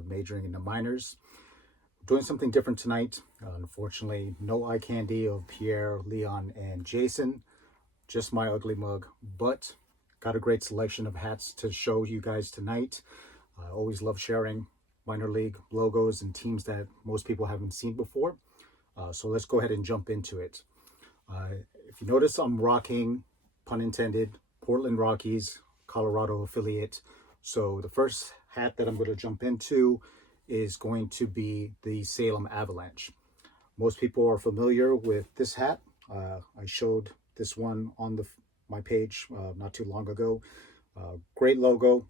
of majoring in the minors. Doing something different tonight. Unfortunately, no eye candy of Pierre, Leon, and Jason. Just my ugly mug, but got a great selection of hats to show you guys tonight. I always love sharing minor league logos and teams that most people haven't seen before. So let's go ahead and jump into it. If you notice, I'm rocking, pun intended, Portland Rockies, Colorado affiliate. So the first hat that I'm going to jump into is going to be the Salem Avalanche. Most people are familiar with this hat. I showed this one on my page not too long ago. Great logo.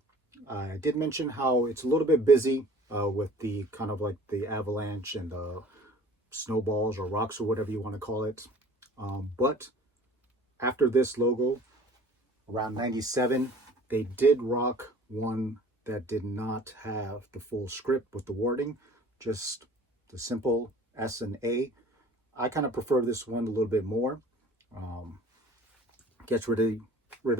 I did mention how it's a little bit busy with the kind of like the avalanche and the snowballs or rocks or whatever you want to call it. But after this logo, around 97, they did rock one that did not have the full script with the wording, just the simple S and A. I kind of prefer this one a little bit more. Gets rid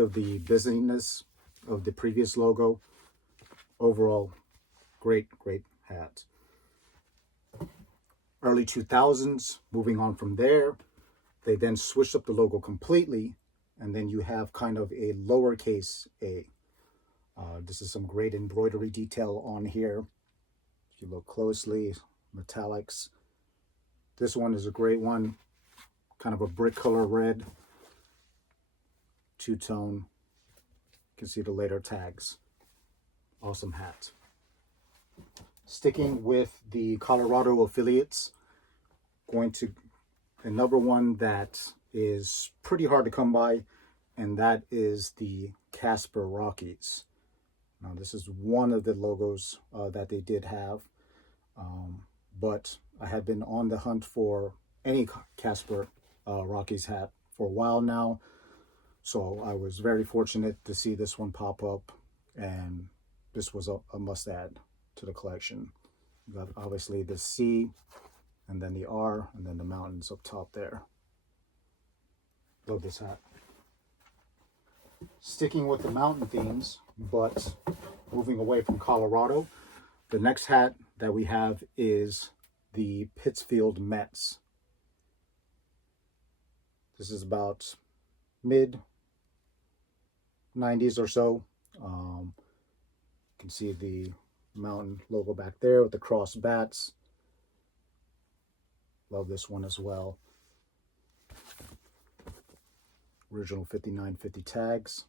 of the busyness of the previous logo. Overall, great hat. Early 2000s, moving on from there, they then switched up the logo completely, and then you have kind of a lowercase a. This is some great embroidery detail on here. If you look closely, metallics. This one is a great one, kind of a brick color red, two-tone. You can see the later tags. Awesome hat. Sticking with the Colorado affiliates, going to another one that is pretty hard to come by, and that is the Casper Rockies. Now, this is one of the logos that they did have, but I had been on the hunt for any Casper Rockies hat for a while now, so I was very fortunate to see this one pop up, and this was a must-add to the collection. You got obviously the C, and then the R, and then the mountains up top there. Love this hat. Sticking with the mountain themes, but moving away from Colorado, the next hat that we have is the Pittsfield Mets. This is about mid 90s or so. You can see the mountain logo back there with the cross bats. Love this one as well. Original 59fifty tags.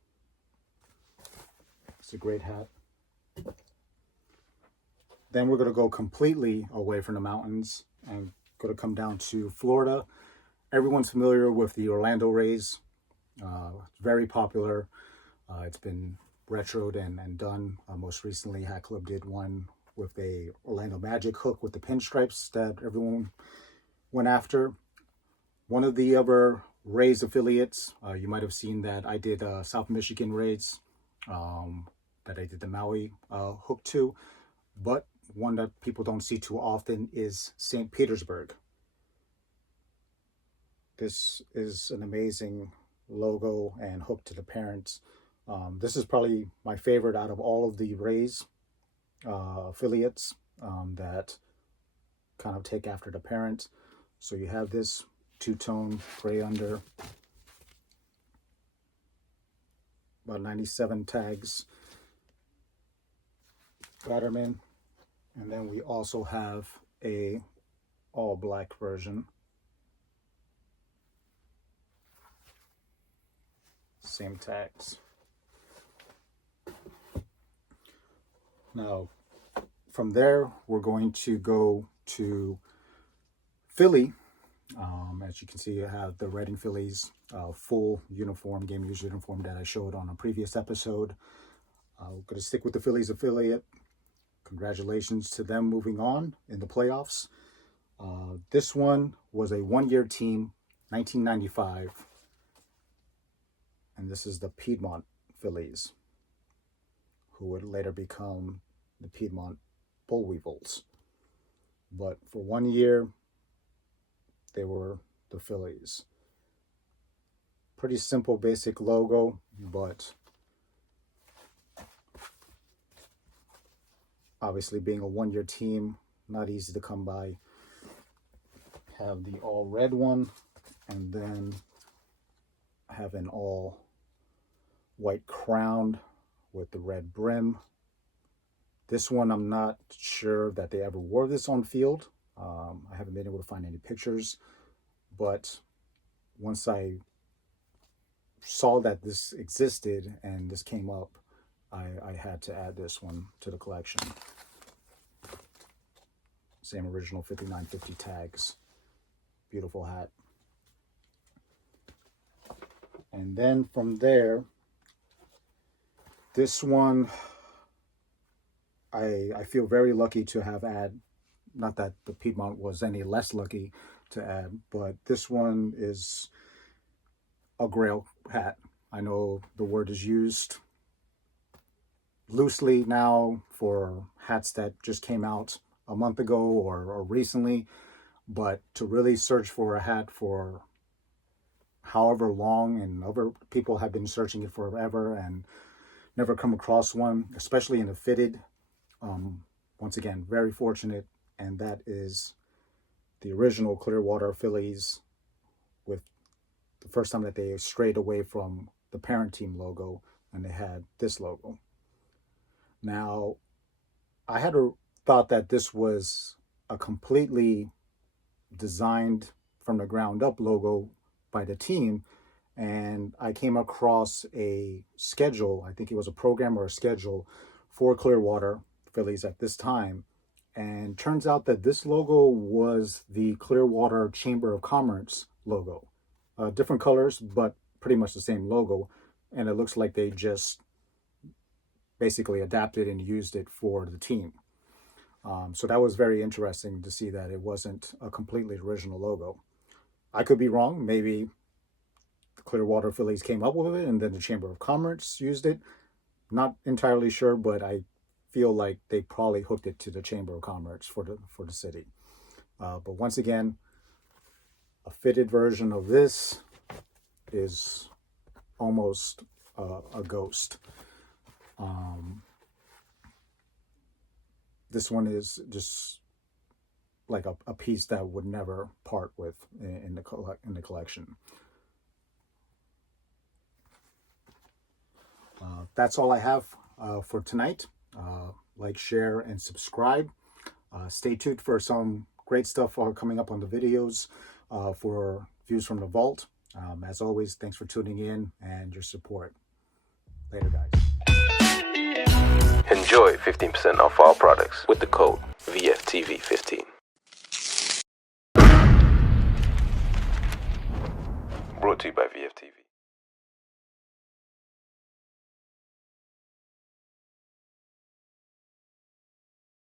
It's a great hat. Then we're going to go completely away from the mountains and going to come down to Florida. Everyone's familiar with the Orlando Rays. It's very popular. It's been retroed and done. Most recently, Hat Club did one with a Orlando Magic hook with the pinstripes that everyone went after. One of the other Rays affiliates, you might have seen that I did South Michigan Rays, that I did the Maui hook to, but one that people don't see too often is St. Petersburg. This is an amazing logo and hook to the parents. This is probably my favorite out of all of the Rays affiliates that kind of take after the parents. So you have this two-tone gray under, about 97 tags, Letterman, and then we also have a all black version. Same tags. Now, from there, we're going to go to Philly. As you can see, you have the Reading Phillies full uniform, game used uniform that I showed on a previous episode. We're going to stick with the Phillies affiliate. Congratulations to them moving on in the playoffs. This one was a one-year team, 1995. And this is the Piedmont Phillies, who would later become the Piedmont Bull Weevils. But for 1 year, they were the Phillies. Pretty simple, basic logo, but Obviously, being a one-year team, not easy to come by. Have the all red one, and then have an all white crown with the red brim. This one, I'm not sure that they ever wore this on field. I haven't been able to find any pictures, but once I saw that this existed and this came up, I had to add this one to the collection. Same original 59fifty tags. Beautiful hat. And then from there, this one, I feel very lucky to have not that the Piedmont was any less lucky to add, but this one is a Grail hat. I know the word is used loosely now for hats that just came out a month ago or recently, but to really search for a hat for however long, and other people have been searching it forever and never come across one, especially in a fitted. Once again, very fortunate, and that is the original Clearwater Phillies, with the first time that they strayed away from the parent team logo and they had this logo. Now, I had a thought that this was a completely designed from the ground up logo by the team, and I came across a schedule. I think it was a program or a schedule for Clearwater Phillies at this time, and turns out that this logo was the Clearwater Chamber of Commerce logo. Different colors, but pretty much the same logo, and it looks like they just basically adapted and used it for the team. So that was very interesting to see that it wasn't a completely original logo. I could be wrong. Maybe the Clearwater Phillies came up with it and then the Chamber of Commerce used it. Not entirely sure, but I feel like they probably hooked it to the Chamber of Commerce for the city. But once again, a fitted version of this is almost a ghost. This one is just like a piece that would never part with in the collection. That's all I have for tonight. Like, share, and subscribe. Stay tuned for some great stuff coming up on the videos for views from the vault. As always, thanks for tuning in and your support. Later, guys. Enjoy 15% off all products with the code VFTV15. Brought to you by VFTV.